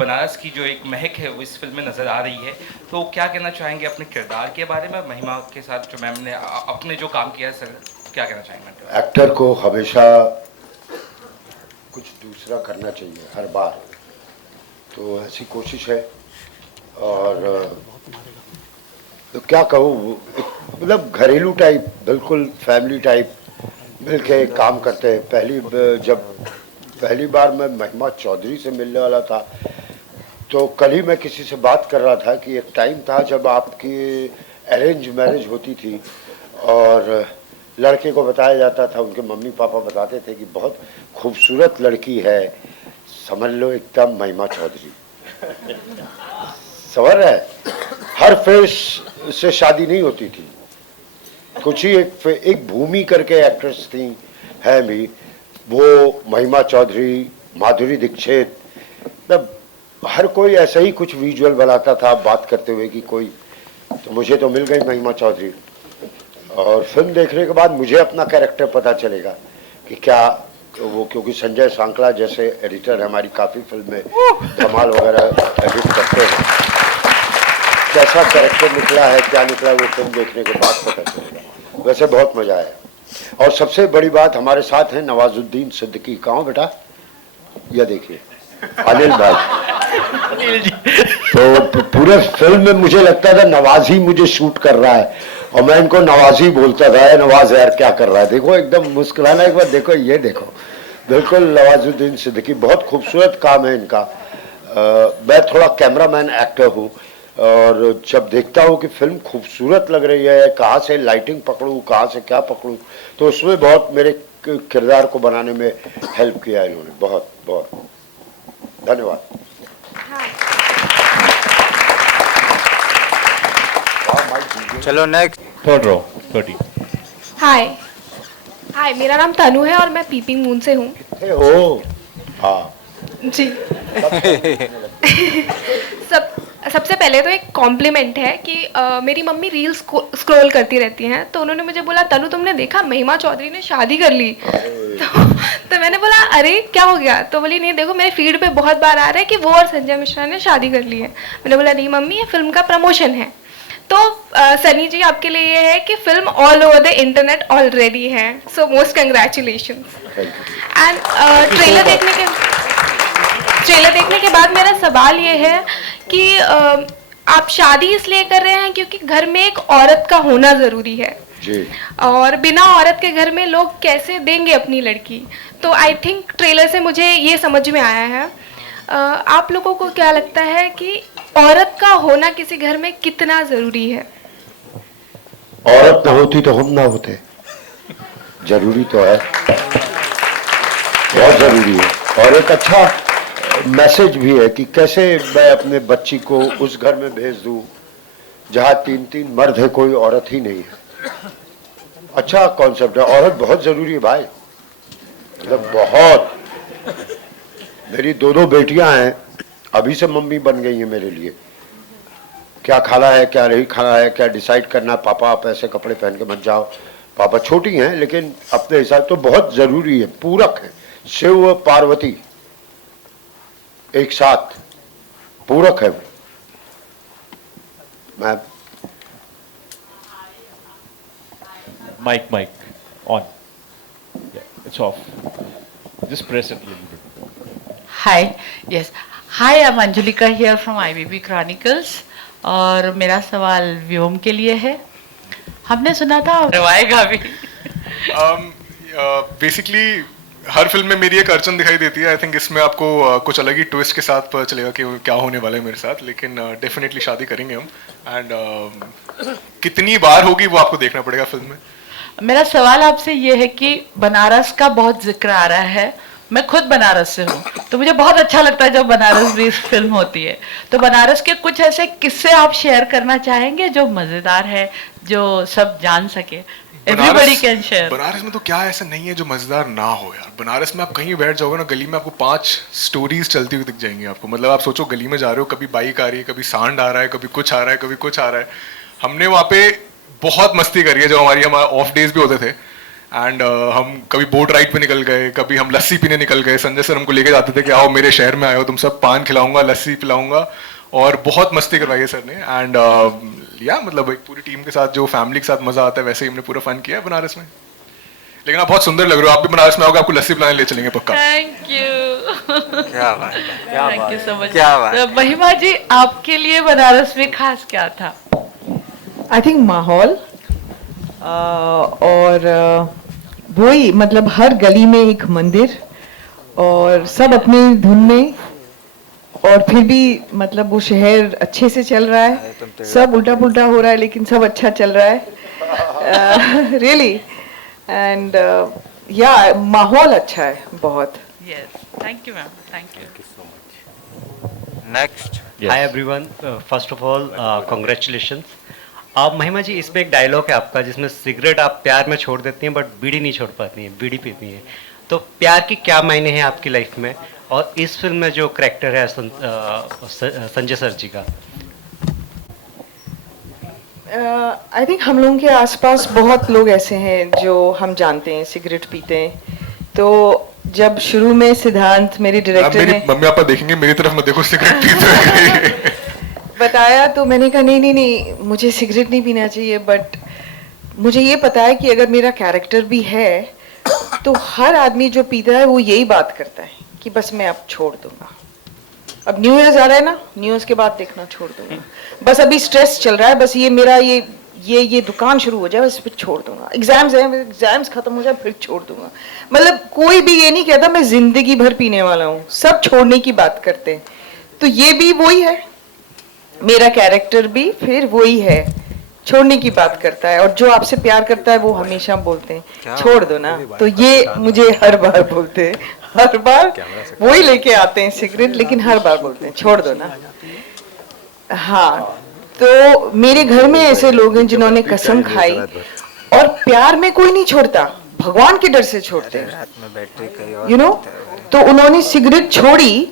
बनारस की जो एक महक है वो इस फिल्म में नजर आ रही है, तो क्या कहना चाहेंगे अपने किरदार के बारे में? महिमा के साथ जो मैम ने अपने जो काम किया है सर, क्या कहना चाहेंगे? एक्टर को हमेशा कुछ दूसरा करना चाहिए हर बार, तो ऐसी कोशिश है। और तो क्या कहूँ, मतलब घरेलू टाइप, बिल्कुल फैमिली टाइप मिलके काम करते हैं। जब पहली बार मैं महिमा चौधरी से मिलने वाला था, तो कल ही मैं किसी से बात कर रहा था कि एक टाइम था जब आपकी अरेंज मैरिज होती थी और लड़के को बताया जाता था, उनके मम्मी पापा बताते थे कि बहुत खूबसूरत लड़की है, समझ लो एकदम महिमा चौधरी। सवर है, हर फेस से शादी नहीं होती थी, कुछ ही एक भूमि करके एक्ट्रेस थी, है भी वो, महिमा चौधरी, माधुरी दीक्षित, मतलब हर कोई ऐसा ही कुछ विजुअल बनाता था बात करते हुए कि कोई, तो मुझे तो मिल गई महिमा चौधरी। और फिल्म देखने के बाद मुझे अपना कैरेक्टर पता चलेगा कि क्या वो, क्योंकि संजय सांकला जैसे एडिटर हमारी काफ़ी फिल्में धमाल वगैरह एडिट करते हैं, कैसा कैरेक्टर निकला है, क्या निकला, वो फिल्म देखने के बाद पता चलेगा। वैसे बहुत मज़ा आया। और सबसे बड़ी बात, हमारे साथ हैं नवाजुद्दीन सिद्दीकी। कहाँ बेटा? यह देखिए अनिल भाई। तो पूरे फिल्म में मुझे लगता था नवाज ही मुझे शूट कर रहा है, और मैं इनको नवाज ही बोलता था, नवाज यार क्या कर रहा है, देखो एकदम मुस्कुराना, एक बार देखो, ये देखो, बिल्कुल नवाजुद्दीन सिद्दीकी। बहुत खूबसूरत काम है इनका। मैं थोड़ा कैमरामैन एक्टर हूँ, और जब देखता हूँ कि फिल्म खूबसूरत लग रही है, कहाँ से लाइटिंग पकड़ूँ, कहाँ से क्या पकड़ूँ, तो उसमें बहुत मेरे किरदार को बनाने में हेल्प किया इन्होंने। बहुत बहुत धन्यवाद। चलो नेक्स्ट। Third row 30। हाय, मेरा नाम तनु है और मैं पीपिंग मून से हूँ। ओ हाँ जी। सबसे पहले तो एक कॉम्प्लीमेंट है कि मेरी मम्मी रील्स स्क्रॉल करती रहती हैं, तो उन्होंने मुझे बोला, तनु तुमने देखा महिमा चौधरी ने शादी कर ली? तो मैंने बोला अरे क्या हो गया? तो बोली नहीं देखो, मेरे फीड पे बहुत बार आ रहा है कि वो और संजय मिश्रा ने शादी कर ली है। मैंने बोला नहीं मम्मी, ये फिल्म का प्रमोशन है। तो सनी जी, आपके लिए ये है कि film all over the internet already है, so most congratulations. And trailer देखने के बाद मेरा सवाल ये है कि आप शादी इसलिए कर रहे हैं क्योंकि घर में एक औरत का होना ज़रूरी है जी, और बिना औरत के घर में लोग कैसे देंगे अपनी लड़की? तो आई थिंक ट्रेलर से मुझे ये समझ में आया है। आप लोगों को क्या लगता है कि औरत का होना किसी घर में कितना ज़रूरी है? औरत ना होती तो हम ना होते, जरूरी तो है, बहुत जरूरी है। और एक अच्छा मैसेज भी है कि कैसे मैं अपने बच्ची को उस घर में भेज दूं जहां 3 मर्द है, कोई औरत ही नहीं है। अच्छा कॉन्सेप्ट है, औरत बहुत जरूरी है भाई, मतलब बहुत। मेरी 2 बेटियां हैं, अभी से मम्मी बन गई है मेरे लिए। क्या खाना है, क्या नहीं खाना है, क्या डिसाइड करना, पापा आप ऐसे कपड़े पहन के मत जाओ। पापा छोटी हैं लेकिन अपने हिसाब तो बहुत जरूरी है, पूरक है। शिव पार्वती एक साथ पूरक है। मैं mic on. It's off. Just press it a little bit. Hi, yes. Hi, I'm Anjulika here from IBB Chronicles. और मेरा सवाल व्योम के लिए है. हमने सुना था रवाएगा भी. बेसिकली हर फिल्म में मेरी एक अड़चन दिखाई देती है. आई थिंक इसमें आपको कुछ अलग ही ट्विस्ट के साथ पता चलेगा कि क्या होने वाला है मेरे साथ. लेकिन डेफिनेटली शादी करेंगे हम. एंड कितनी बार होगी वो आपको देखना पड़ेगा फिल्म में. मेरा सवाल आपसे ये है कि बनारस का बहुत जिक्र आ रहा है. मैं खुद बनारस से हूँ, तो मुझे बहुत अच्छा लगता है जब बनारस बेस्ड फिल्म होती है. तो बनारस के कुछ ऐसे किस्से आप शेयर करना चाहेंगे जो मजेदार है, जो सब जान सके. Everybody can share. बनारस में तो क्या ऐसा नहीं है जो मजेदार ना हो यार. बनारस में आप कहीं बैठ जाओगे ना गली में, आपको 5 स्टोरीज चलती हुई दिख जाएंगी आपको. मतलब आप सोचो गली में जा रहे हो, कभी बाइक आ रही है, कभी सांड आ रहा है, कभी कुछ आ रहा है, कभी कुछ आ रहा है. हमने वहाँ पे बहुत मस्ती करी है. जो हमारे ऑफ डेज भी होते थे एंड हम कभी बोट राइड पे निकल गए, कभी हम लस्सी पीने निकल गए. संजय सर हमको लेके जाते थे कि आओ मेरे शहर में आए हो, तुम सब पान खिलाऊंगा, लस्सी पिलाऊंगा. और बहुत मस्ती करवाई है सर ने. एंड या मतलब एक पूरी टीम के साथ जो फैमिली के साथ मजा आता है वैसे ही हमने पूरा फन किया है बनारस में. लेकिन आप बहुत सुंदर लग रहे हो. आप भी बनारस में आओगे, आपको लस्सी पिलाने ले चलेंगे पक्का. Thank you. क्या बात है, क्या थैंक यू सो मच. क्या बात. तो महिमा जी, आपके लिए बनारस में खास क्या था? आई थिंक माहौल और वही मतलब हर गली में एक मंदिर और सब अपनी धुन में, और फिर भी मतलब वो शहर अच्छे से चल रहा है. सब उल्टा पुल्टा हो रहा है लेकिन सब अच्छा चल रहा है. रियली. एंड या माहौल अच्छा है बहुत. Yes, thank you ma'am. Thank you so much. Next. Hi everyone, first of all congratulations. आप महिमा जी, इसमें एक डायलॉग है आपका जिसमें सिगरेट आप प्यार में छोड़ देती हैं बट बीड़ी नहीं छोड़ पाती हैं, बीड़ी पीती हैं. तो प्यार की क्या मायने हैं आपकी लाइफ में, और इस फिल्म में जो करैक्टर है संजय सर जी का? आई थिंक हम लोगों के आसपास बहुत लोग ऐसे हैं जो हम जानते हैं सिगरेट पीते हैं. तो जब शुरू में सिद्धांत मेरे डायरेक्टर ने मम्मी पापा देखेंगे, मेरी तरफ मत देखो, सिगरेट पीते बताया तो मैंने कहा नहीं, मुझे सिगरेट नहीं पीना चाहिए. बट मुझे ये पता है कि अगर मेरा कैरेक्टर भी है तो हर आदमी जो पीता है वो यही बात करता है कि बस मैं अब छोड़ दूंगा. अब न्यू ईयर्स आ रहा है ना, न्यू ईयर्स के बाद देखना छोड़ दूंगा. बस अभी स्ट्रेस चल रहा है, बस ये मेरा ये दुकान शुरू हो जाए बस फिर छोड़ दूंगा. एग्जाम्स है, एग्जाम्स खत्म हो जाए फिर छोड़ दूंगा. मतलब कोई भी ये नहीं कहता मैं जिंदगी भर पीने वाला हूँ. सब छोड़ने की बात करते हैं. तो ये भी वही है, मेरा कैरेक्टर भी फिर वही है, छोड़ने की बात करता है. और जो आपसे प्यार करता है वो हमेशा बोलते हैं छोड़ दो ना. तो ये मुझे हर बार बोलते हैं, हर बार वही लेके आते हैं सिगरेट, लेकिन हर बार बोलते हैं छोड़ दो ना. हाँ, तो मेरे घर में ऐसे लोग हैं जिन्होंने कसम खाई, और प्यार में कोई नहीं छोड़ता, भगवान के डर से छोड़ते हैं. यू नो, तो उन्होंने सिगरेट छोड़ी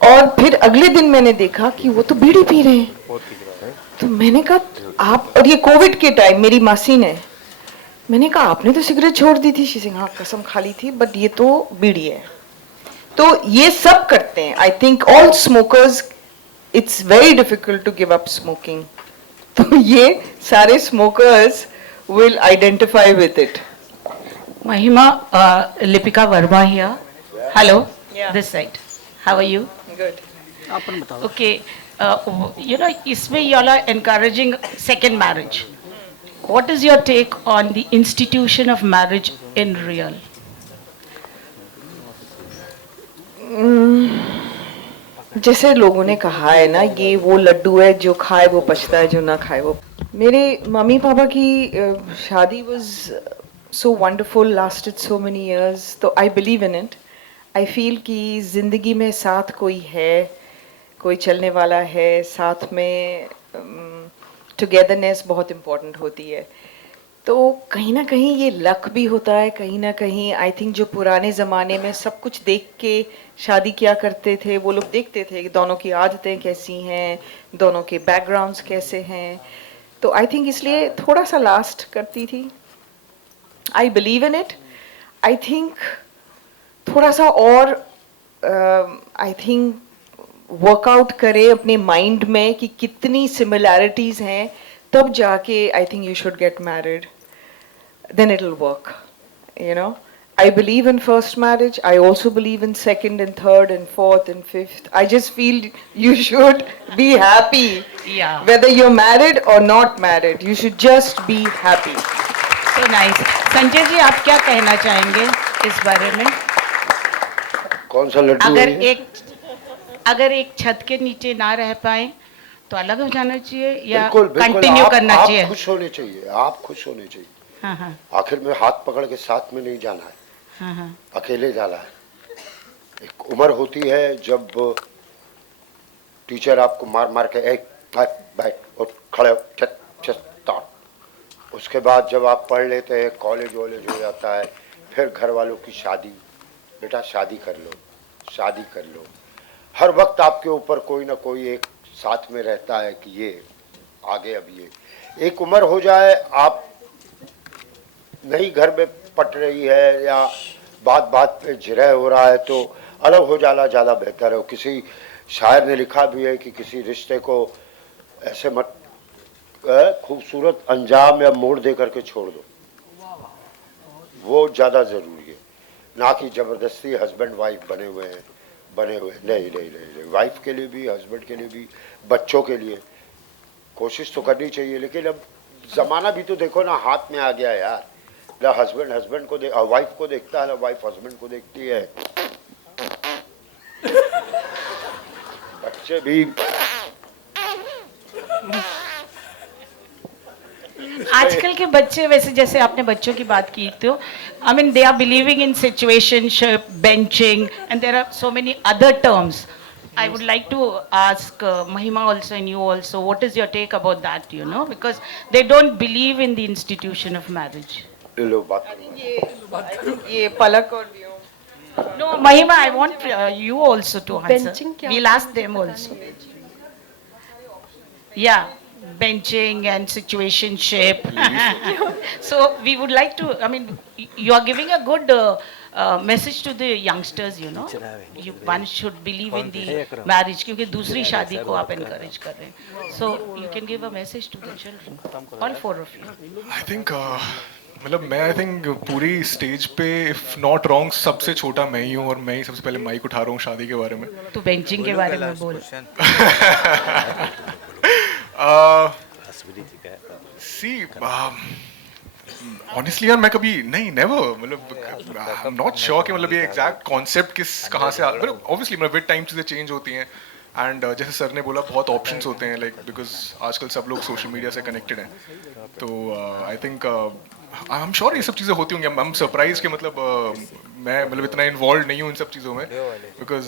और फिर अगले दिन मैंने देखा कि वो तो बीड़ी पी रहे हैं. तो मैंने कहा आप, और ये कोविड के टाइम मेरी मासी ने, मैंने कहा आपने तो सिगरेट छोड़ दी थी. शी हाँ कसम खा ली थी, बट ये तो बीड़ी है. तो ये सब करते हैं. I think all smokers, it's very difficult to give up smoking. तो ये सारे smokers will identify with it. Mahima, Lipika Varma here. Hello, this side. How are you? Good. Okay, you know, इसमें you all are encouraging second marriage. What is your take on the institution of marriage in real? जैसे लोगों ने कहा है ना, ये वो लड्डू है जो खाए वो पछता है, जो ना खाए वो. मेरे मम्मी पापा की शादी was so wonderful, lasted so many years. तो I believe in it. I feel कि ज़िंदगी में साथ कोई है, कोई चलने वाला है, साथ में टुगेदरनेस बहुत इम्पोर्टेंट होती है. तो कहीं ना कहीं ये लक भी होता है, कहीं ना कहीं आई थिंक जो पुराने ज़माने में सब कुछ देख के शादी किया करते थे, वो लोग देखते थे कि दोनों की आदतें कैसी हैं, दोनों के बैकग्राउंड्स कैसे हैं. तो आई थिंक इसलिए थोड़ा सा लास्ट करती थी. I believe in it. I think थोड़ा सा और आई थिंक वर्कआउट करें अपने माइंड में कि कितनी सिमिलैरिटीज़ हैं, तब जाके I think you should get married, then it will work. You know, I believe in first marriage. I also believe in second and third and fourth and fifth. I just feel you should be happy. Yeah. Whether you're married or not married, you should just be happy. So nice. Sanjay ji, आप क्या कहना चाहेंगे इस बारे में? कौन सा लड्डू अगर एक छत के नीचे ना रह पाए तो अलग हो जाना चाहिए या बिल्कुल, कंटिन्यू करना चाहिए? आप खुश होने चाहिए, आप खुश होने चाहिए। हाँ हाँ आखिर में हाथ पकड़ के साथ में नहीं जाना है, हाँ हाँ। अकेले जाना है। एक उम्र होती है जब टीचर आपको मार मार के एक बैठ और खड़े हो, चल चल स्टार्ट। उसके बाद जब आप पढ़ लेते हैं, कॉलेज वॉलेज हो जाता है, फिर घर वालों की शादी, बेटा शादी कर लो, शादी कर लो। हर वक्त आपके ऊपर कोई ना कोई एक साथ में रहता है कि ये आगे, अब ये एक उम्र हो जाए, आप नहीं घर में पट रही है या बात बात पे झिरह हो रहा है तो अलग हो जाना ज़्यादा बेहतर है। किसी शायर ने लिखा भी है कि किसी रिश्ते को ऐसे मत खूबसूरत अंजाम या मोड़ दे करके छोड़ दो, वो ज़्यादा ज़रूरी है, ना कि ज़बरदस्ती हस्बैंड वाइफ बने हुए हैं, बने हुए नहीं नहीं नहीं, नहीं। वाइफ के लिए भी, हस्बैंड के लिए भी, बच्चों के लिए कोशिश तो करनी चाहिए। लेकिन अब ज़माना भी तो देखो ना, हाथ में आ गया यार। ना हस्बैंड हस्बैंड को वाइफ को देखता है, ना वाइफ हस्बैंड को देखती है। बच्चे भी आजकल के बच्चे, वैसे जैसे आपने बच्चों की बात की, तो I mean they are believing in situationship, benching, and there are so many other terms. I would like to ask Mahima also and you also, what is your take about that, you know, because they don't believe in the institution of marriage. ये पलक और No, Mahima, I want you also to answer. We'll ask them also. Yeah, benching and situationship. So we would like to, I mean, you are giving a good message to the youngsters, you know. One should believe in the marriage, क्योंकि दूसरी शादी को आप encourage कर रहे हैं. So you can give a message to the children, all four of you. I think मतलब मैं आई थिंक पूरी स्टेज पे इफ नॉट रॉन्ग सबसे छोटा मैं ही हूँ और मैं ही सबसे पहले माइक उठा रहा हूँ शादी के बारे में। तो बेंचिंग के बारे में बोल। सी ऑनेस्टली यार मैं कभी नहीं नेवर मतलब आई एम नॉट श्योर कि मतलब ये एग्जैक्ट कॉन्सेप्ट किस कहाँ से मतलब ऑब्वियसली मतलब विद टाइम चीज़ें चेंज होती हैं एंड जैसे सर ने बोला बहुत ऑप्शंस होते हैं लाइक बिकॉज आजकल सब लोग सोशल मीडिया से कनेक्टेड हैं तो I think I am sure ये सब चीज़ें होती होंगी। आई एम सरप्राइज कि मतलब मैं मतलब इतना इन्वॉल्व नहीं हूँ इन सब चीज़ों में बिकॉज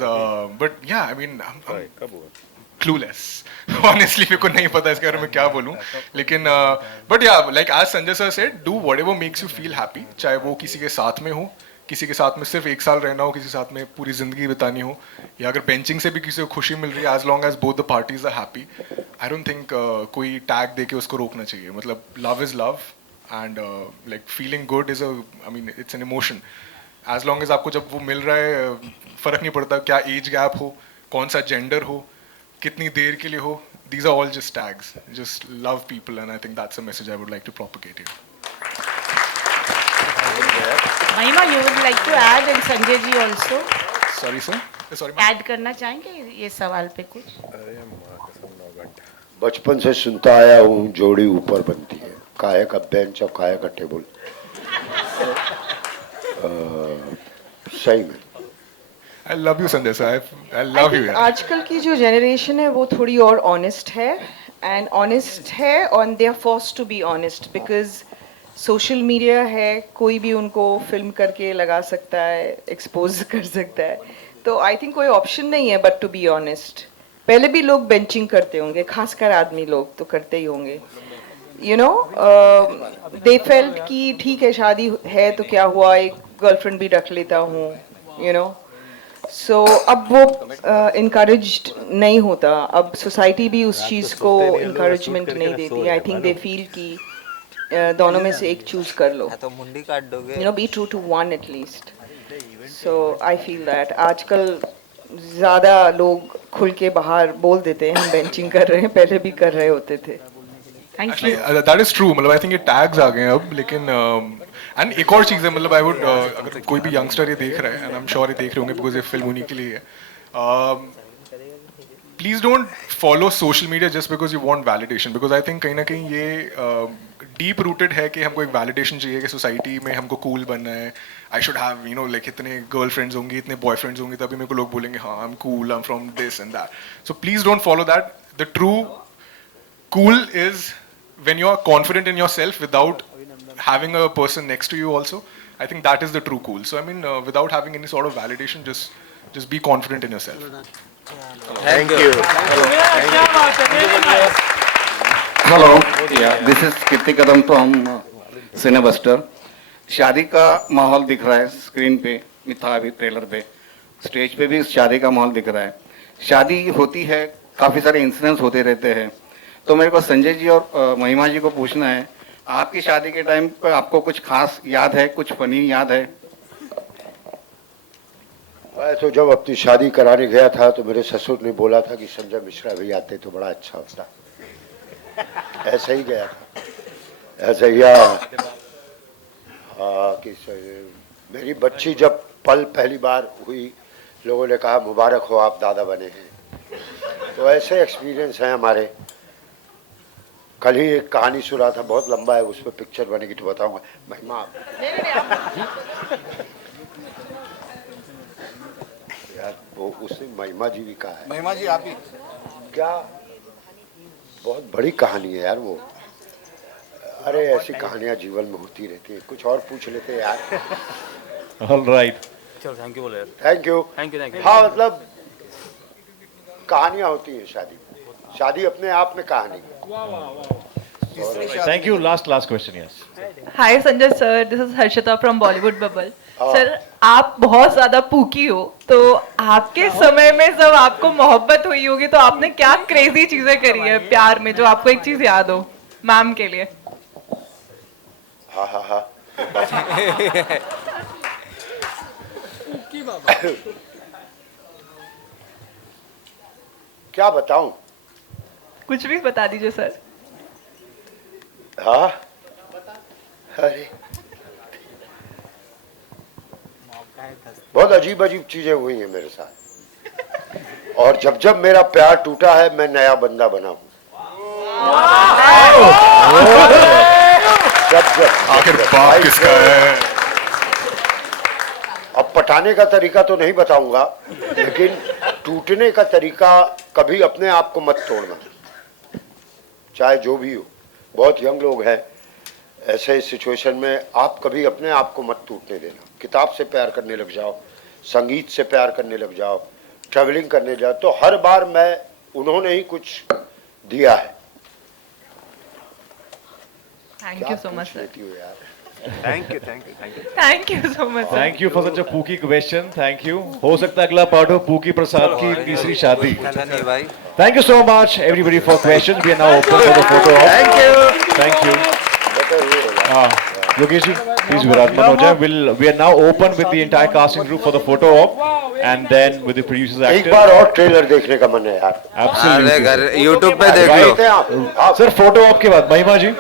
बट या आई मीन क्लूलेस ऑनेस्टली मेरे को नहीं पता इसके बारे में क्या बोलूँ लेकिन बट या लाइक आज Sanjay sir said do whatever makes you feel happy, चाहे वो किसी के साथ में हो, किसी के साथ में सिर्फ एक साल रहना हो, किसी के साथ में पूरी जिंदगी बितानी हो, या अगर बेंचिंग से भी किसी को खुशी मिल रही है, as long as both the parties are happy, I don't think कोई टैग दे के उसको रोकना चाहिए। मतलब love is love and like feeling good is I mean it's an emotion. As long as आपको जब वो मिल रहा है फ़र्क नहीं पड़ता क्या एज गैप हो, कौन सा जेंडर हो, कितनी देर के लिए हो, these are all just tags. Just love people and I think that's a message I would like to propagate here. Mahima, you would like to add and Sanjay ji also? Sorry sir? Sorry add करना चाहेंगे ये सवाल पे कुछ? बचपन से सुनता आया हूँ जोड़ी ऊपर बनती है, काहे का बेंच और काहे का टेबल। सही में I love you Sanjay sir. I love you. आजकल की जो जनरेशन है वो थोड़ी और ऑनेस्ट है एंड ऑनेस्ट है और they are forced to be honest because social media है, कोई भी उनको फिल्म करके लगा सकता है, एक्सपोज कर सकता है, तो आई थिंक कोई ऑप्शन नहीं है बट टू बी ऑनेस्ट। पहले भी लोग बेंचिंग करते होंगे, खासकर आदमी लोग तो करते ही होंगे, यू नो, दे फेल्ट कि ठीक है शादी है तो क्या हुआ, एक गर्लफ्रेंड भी रख लेता हूँ, यू नो। सो अब वो इनकरेज्ड नहीं होता, अब सोसाइटी भी उस चीज़ को इनकरेजमेंट नहीं देती। आई थिंक दे फील कि दोनों में से एक चूज कर लो, तो मुंडी काट दोगे, you know, be true to one at least. So I feel that आजकल ज़्यादा लोग खुल के बाहर बोल देते हैं हम बेंचिंग कर रहे हैं, पहले भी कर रहे होते थे। Actually, that is true. मतलब I think ये tags आ गए हैं अब, लेकिन एंड एक और चीज़ है, मतलब आई वुड अगर कोई भी यंगस्टर ये देख रहा है, एंड आई एम श्योर ये देख रहे होंगे बिकॉज ये फिल्म उन्हीं के लिए है, please don't follow social media just because you want validation, because I think कहीं ना कहीं ये डीप रूटेड है कि हमको एक वैलिडेशन चाहिए कि सोसाइटी में हमको कूल बनना है, I should have you know like इतने गर्लफ्रेंड्स होंगी, इतने बॉयफ्रेंड्स होंगे, तभी मेरे को लोग बोलेंगे हाँ I am cool, I am from this and that. So please don't follow that. The true cool is when you're confident in yourself without having a person next to you also. I think that is the true cool. So I mean without having any sort of validation, just be confident in yourself. Thank you. Hello, this is Kirti Kadam from Cinebuster. शादी का माहौल दिख रहा है screen पे, था अभी trailer पे, स्टेज पे भी शादी का माहौल दिख रहा है. शादी होती है, काफ़ी सारे इंसिडेंट्स होते रहते हैं. तो मेरे को संजय जी और महिमा जी को पूछना है, आपकी शादी के टाइम पर आपको कुछ खास याद है, कुछ फनी याद है? मैं तो जब अपनी शादी कराने गया था तो मेरे ससुर ने बोला था कि संजय मिश्रा भी आते तो बड़ा अच्छा होता. ऐसे ही गया था, ऐसे ही कि मेरी बच्ची जब पल पहली बार हुई, लोगों ने कहा मुबारक हो आप दादा बने हैं. तो ऐसे एक्सपीरियंस हैं हमारे. कल ही एक कहानी सुना था, बहुत लंबा है, उस पर पिक्चर बनेगी तो बताऊंगा. महिमा यार वो उसने महिमा जी भी कहा है. महिमा जी आप भी क्या बहुत बड़ी कहानी है यार वो. अरे ऐसी कहानियां जीवन में होती रहती है. कुछ और पूछ लेते हैं यार. All right. चलो थैंक यू बोले. Thank you. हाँ मतलब कहानियां होती हैं शादी में. शादी अपने आप में कहानी. Thank you. Last question, yes. Hi Sanjay sir, this is Harshita from Bollywood bubble. Sir आप बहुत ज्यादा पूकी हो, तो आपके समय में जब आपको मोहब्बत हुई होगी तो आपने क्या क्रेजी चीजें करी है प्यार में, जो आपको एक चीज याद हो मैम के लिए? हाँ क्या बताऊं? कुछ भी बता दीजिए सर. हाँ अरे बहुत अजीब अजीब चीजें हुई हैं मेरे साथ, और जब जब मेरा प्यार टूटा है मैं नया बंदा बना हूं. आखिर बाप किसका है? अब पटाने का तरीका तो नहीं बताऊंगा, लेकिन टूटने का तरीका कभी अपने आप को मत तोड़ना, चाहे जो भी हो. बहुत यंग लोग हैं ऐसे सिचुएशन में, आप कभी अपने आप को मत टूटने देना. किताब से प्यार करने लग जाओ, संगीत से प्यार करने लग जाओ, ट्रैवलिंग करने जाओ, तो हर बार मैं उन्होंने ही कुछ दिया है. Thank you so much sir. Thank you thank you so much. Thank you for such a pooky question. Thank you. हो सकता है अगला पार्ट हो पूकी प्रसाद की तीसरी शादी. Thank you so much everybody for questions. We are now open for the photo op. Thank you. Yogesh ji, please विराजमान हो जाए. We are now open with the entire casting group for the photo op, and then with the producers, actors. एक बार और trailer देखने का मन है यार. Absolutely. YouTube पे देख लो. Sir, photo op के बाद महिमा जी.